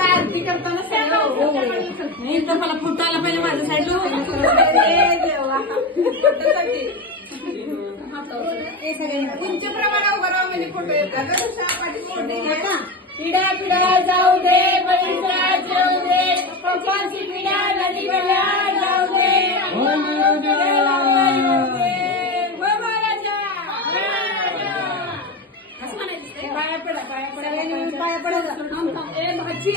आरती करताना मला फोटो आला पहिले माझ्या साईडला उंच प्रमाणावर उभं राहा म्हणजे फोटो येतात पिढ्या पिढ्या जाऊ दे बळीचा जाऊ दे पप्पांची पिढ्या नदी गल्या जाऊ दे पाया पडा पाया पडा ए भाची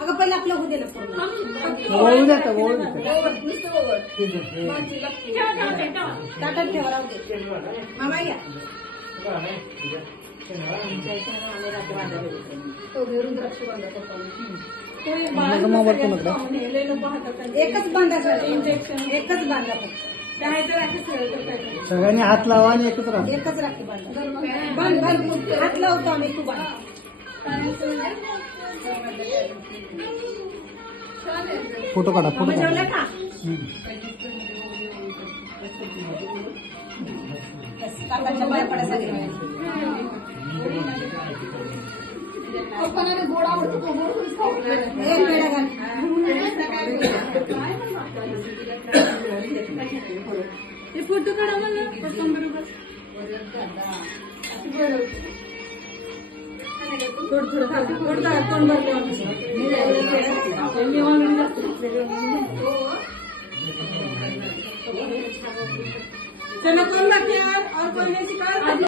अगं पहिलं आपलं होऊ दे ना ताटात ठेवा राहू दे मामा या एकच बांधा इंजेक्शन एकच बांधा सगळ्यांनी हात लावा आणि एकच राहा एकच राखी बांधा बंद हात लावतो आम्ही तू बांध फोटो काढा फोटो जेवला का काकाच्या पाया पडा सगळे गोड आवडतो एक वेळा घाल ते फोटो काढा मला बरोबर थोडं तोंड भरले चलो कौन बाकी और कौन